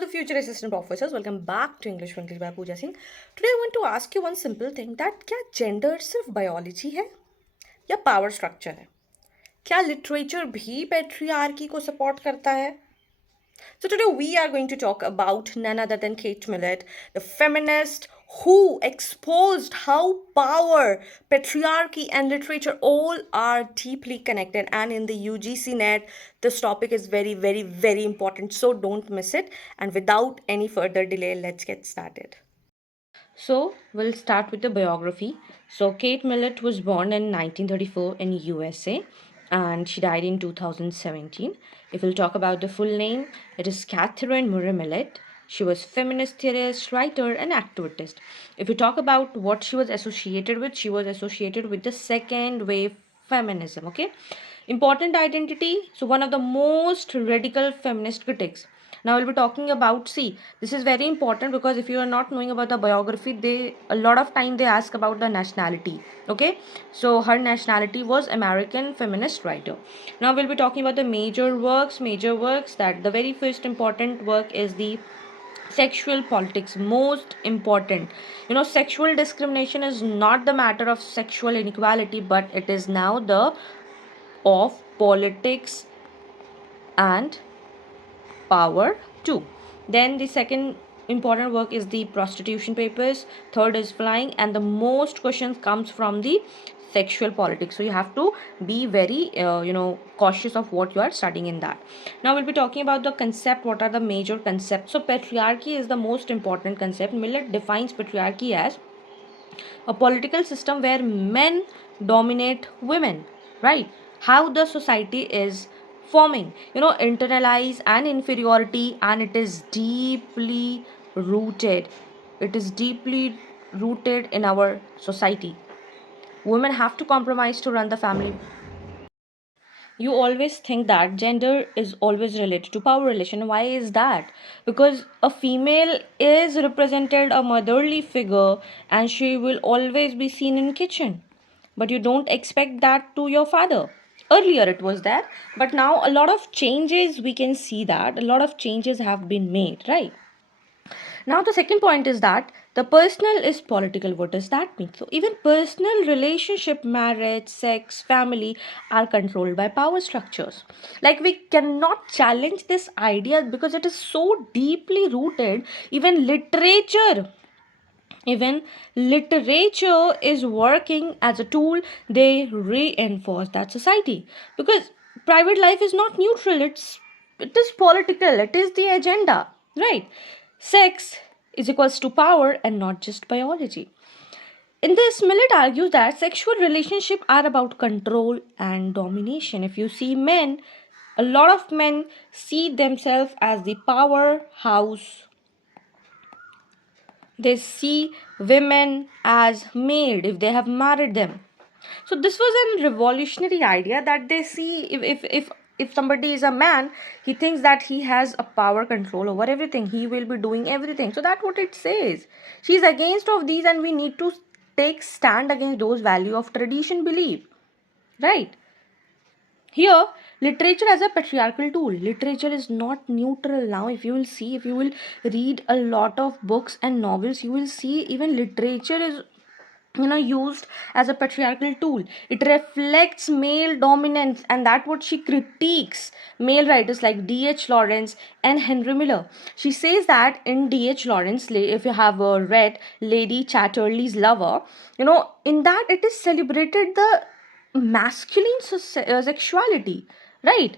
the future assistant professors. Welcome back to English for English by Pooja Singh. Today I want to ask you one simple thing that क्या gender सिर्फ biology है या power structure है? क्या literature भी patriarchy को support करता है? So today we are going to talk about none other than Kate Millett, the feminist who exposed how power, patriarchy, and literature all are deeply connected. And in the UGC net, this topic is very, very, very important. So don't miss it. And without any further delay, let's get started. So we'll start with the biography. So Kate Millett was born in 1934 in USA and she died in 2017. If we'll talk about the full name, it is Catherine Murray Millett. She was feminist theorist, writer, and activist. If we talk about what she was associated with, she was associated with the second wave feminism. Okay, important identity. So one of the most radical feminist critics. Now we'll be talking about, see, this is very important because if you are not knowing about the biography, they a lot of time they ask about the nationality. Okay, so her nationality was American feminist writer. Now we'll be talking about the major works that the very first important work is the sexual politics, most important. Sexual discrimination is not the matter of sexual inequality, but it is now the of politics and power too. Then the second important work is the prostitution papers. Third is flying, and the most questions comes from the sexual politics. So you have to be very cautious of what you are studying in that. Now we'll be talking about the concept. What are the major concepts? So patriarchy is the most important concept. Millett defines patriarchy as a political system where men dominate women, right? How the society is forming, internalize an inferiority, and it is deeply rooted. It is deeply rooted in our society. Women have to compromise to run the family. You always think that gender is always related to power relation. Why is that? Because a female is represented a motherly figure and she will always be seen in kitchen, but you don't expect that to your father. Earlier it was there, but now a lot of changes, we can see that a lot of changes have been made, right? Now, the second point is that the personal is political. What does that mean? So, even personal relationship, marriage, sex, family are controlled by power structures. Like, we cannot challenge this idea because it is so deeply rooted. Even literature is working as a tool. They reinforce that society because private life is not neutral. It is political. It is the agenda, right? Sex is equals to power and not just biology. In this, Millett argues that sexual relationships are about control and domination. If you see men, a lot of men see themselves as the powerhouse. They see women as maid if they have married them. So this was a revolutionary idea that they see if somebody is a man, he thinks that he has a power control over everything. He will be doing everything. So that's what it says. She's against of these, and we need to take stand against those value of tradition belief. Right? Here, literature as a patriarchal tool. Literature is not neutral now. If you will read a lot of books and novels, you will see even literature is used as a patriarchal tool. It reflects male dominance, and that what she critiques male writers like D.H. Lawrence and Henry Miller. She says that in D.H. Lawrence, if you have read Lady Chatterley's Lover, in that it is celebrated the masculine sexuality, right?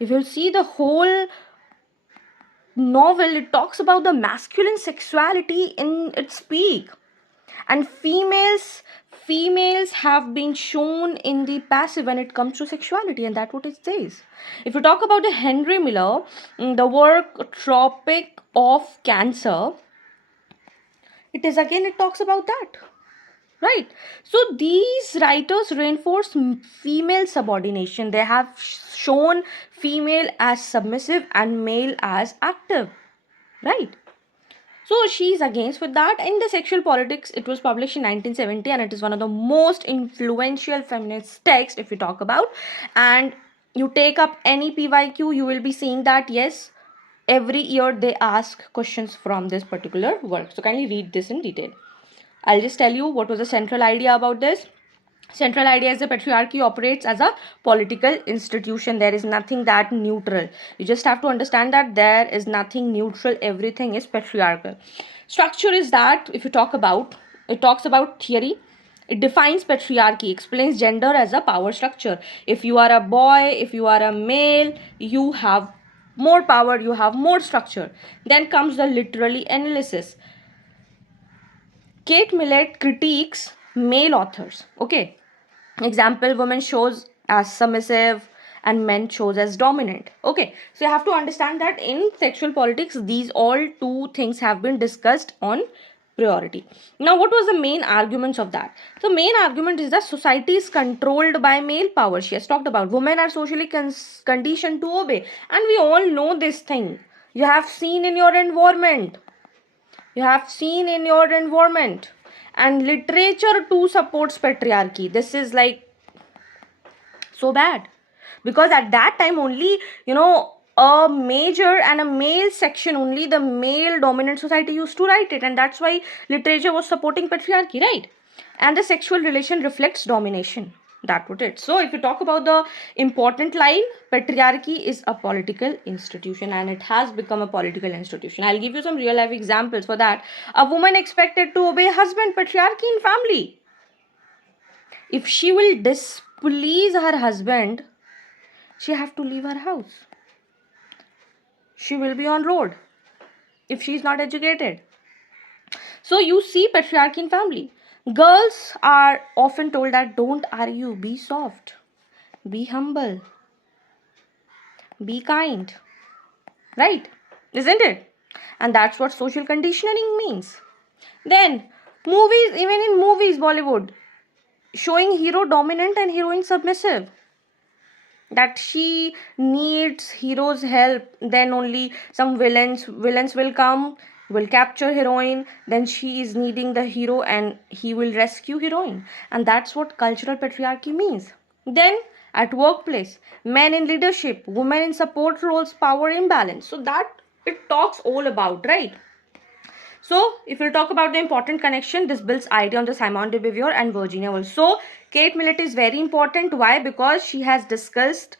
If you see the whole novel, it talks about the masculine sexuality in its peak, and females have been shown in the passive when it comes to sexuality, and that's what it says. If you talk about the Henry Miller, the work Tropic of Cancer, it talks about that, right? So these writers reinforce female subordination. They have shown female as submissive and male as active, right? So she's against with that. In the Sexual Politics, it was published in 1970, and it is one of the most influential feminist texts if you talk about. And you take up any PYQ, you will be seeing that yes, every year they ask questions from this particular work. So kindly read this in detail. I'll just tell you what was the central idea about this. Central idea is the patriarchy operates as a political institution. There is nothing that neutral. You just have to understand that there is nothing neutral. Everything is patriarchal. Structure is that, if you talk about, it talks about theory. It defines patriarchy, explains gender as a power structure. If you are a boy, if you are a male, you have more power, you have more structure. Then comes the literary analysis. Kate Millett critiques male authors. Okay. Example, women shows as submissive and men shows as dominant. Okay. So you have to understand that in sexual politics, these all two things have been discussed on priority. Now, what was the main arguments of that? The main argument is that society is controlled by male power. She has talked about women are socially conditioned to obey. And we all know this thing. You have seen in your environment. And literature too supports patriarchy. This is like so bad, because at that time only, a major and a male section, only the male dominant society used to write it, and that's why literature was supporting patriarchy, right? And the sexual relation reflects domination. That would it. So if you talk about the important line, patriarchy is a political institution, and it has become a political institution. I'll give you some real life examples for that. A woman expected to obey husband, patriarchy in family. If she will displease her husband, she have to leave her house. She will be on road if she is not educated. So you see patriarchy in family. Girls are often told that don't argue, be soft, be humble, be kind, right? Isn't it? And that's what social conditioning means. Then movies, even in movies, Bollywood, showing hero dominant and heroine submissive, that she needs hero's help, then only some villains will come, will capture heroine, then she is needing the hero and he will rescue heroine. And that's what cultural patriarchy means. Then at workplace, men in leadership, women in support roles, power imbalance. So that it talks all about, right? So, if we'll talk about the important connection, this builds idea on the Simone de Beauvoir and Virginia Woolf. So, Kate Millett is very important. Why? Because she has discussed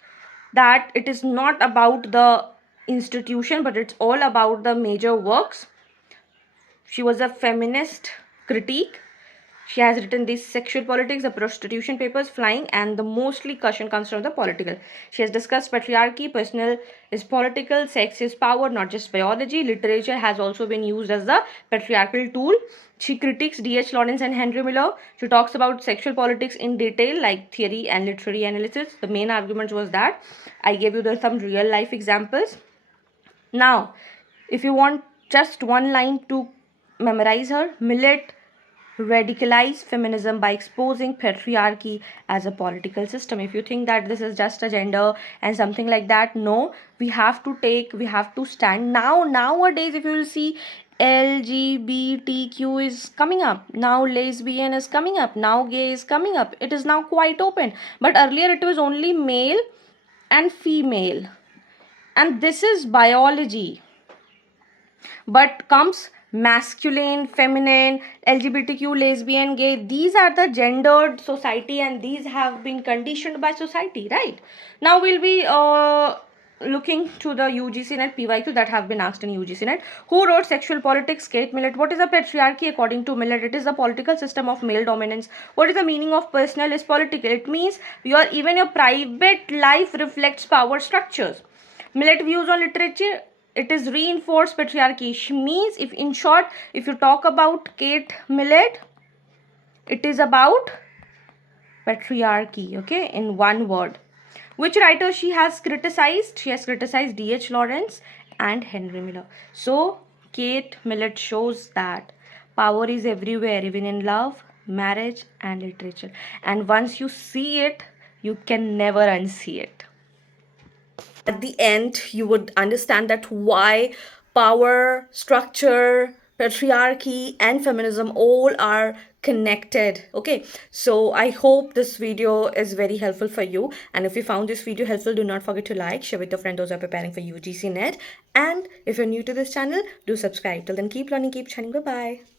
that it is not about the institution, but it's all about the major works. She was a feminist critique. She has written these sexual politics, the prostitution papers, flying, and the mostly caution comes from the political. She has discussed patriarchy, personal is political, sex is power, not just biology. Literature has also been used as the patriarchal tool. She critiques D.H. Lawrence and Henry Miller. She talks about sexual politics in detail, like theory and literary analysis. The main argument was that I gave you some real life examples. Now, if you want just one line to memorize her, Millett radicalize feminism by exposing patriarchy as a political system. If you think that this is just a gender and something like that, no, we have to stand. Nowadays, if you will see, LGBTQ is coming up, now lesbian is coming up, now gay is coming up. It is now quite open, but earlier it was only male and female, and this is biology. But comes masculine, feminine, LGBTQ, lesbian, gay. These are the gendered society, and these have been conditioned by society, right? Now we'll be looking to the UGC net PYQ that have been asked in UGC net. Who wrote Sexual Politics? Kate Millett. What is a patriarchy? According to Millett, it is a political system of male dominance. What is the meaning of personal is political? It means even your private life reflects power structures. Millett views on literature, it is reinforced patriarchy. Means, if in short, if you talk about Kate Millett, it is about patriarchy, okay, in one word. Which writer she has criticized? She has criticized D.H. Lawrence and Henry Miller. So Kate Millett shows that power is everywhere, even in love, marriage, and literature. And once you see it, you can never unsee it. At the end, you would understand that why power, structure, patriarchy, and feminism all are connected. Okay, so I hope this video is very helpful for you, and if you found this video helpful, do not forget to like, share with your friends those who are preparing for UGC net, and if you're new to this channel, do subscribe. Till then, keep learning, keep shining. Bye bye.